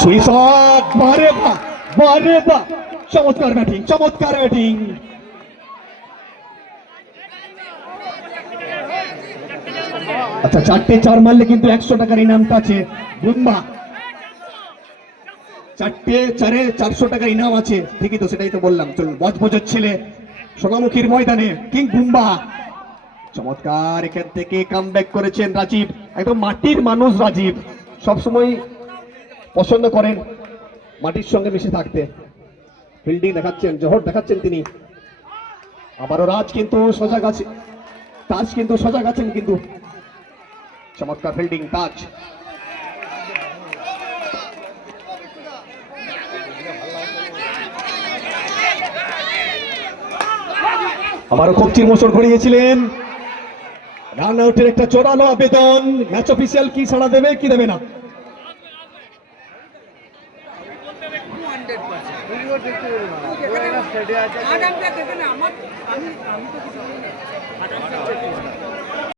সুইসাট, বারে বাহ, বারে বাহ, চমৎকার ব্যাটিং, চমৎকার ব্যাটিং। আচ্ছা, 4টে 4 মারলে কিন্তু 100 টাকার ইনামটা আছে। বুম্বা 4টে 4-এ 400 টাকার ইনাম আছে। ঠিকই তো, সেটাই তো বললাম। চলুন, বজবজের ছেলে সোনামুখীর ময়দানে কিং বুম্বা চমৎকার এখান থেকে কামব্যাক করেছেন রাজীব। একদম মাটির মানুষ রাজীব, সবসময় পছন্দ করেন মাটির সঙ্গে মিশে থাকতে। ফিল্ডিং দেখাচ্ছেন, জোহর দেখাচ্ছেন তিনি। আবারও রাজ কিন্তু সজাগ আছে, তাজ কিন্তু সজাগ আছেন কিন্তু। চমৎকার ফিল্ডিং তাজ। আবারও খুব চিরমোচড় ঘুরিয়েছিলেন। রান আউটের একটা জোরালো আবেদন। ম্যাচ অফিসিয়াল কি সাড়া দেবে কি দেবে না?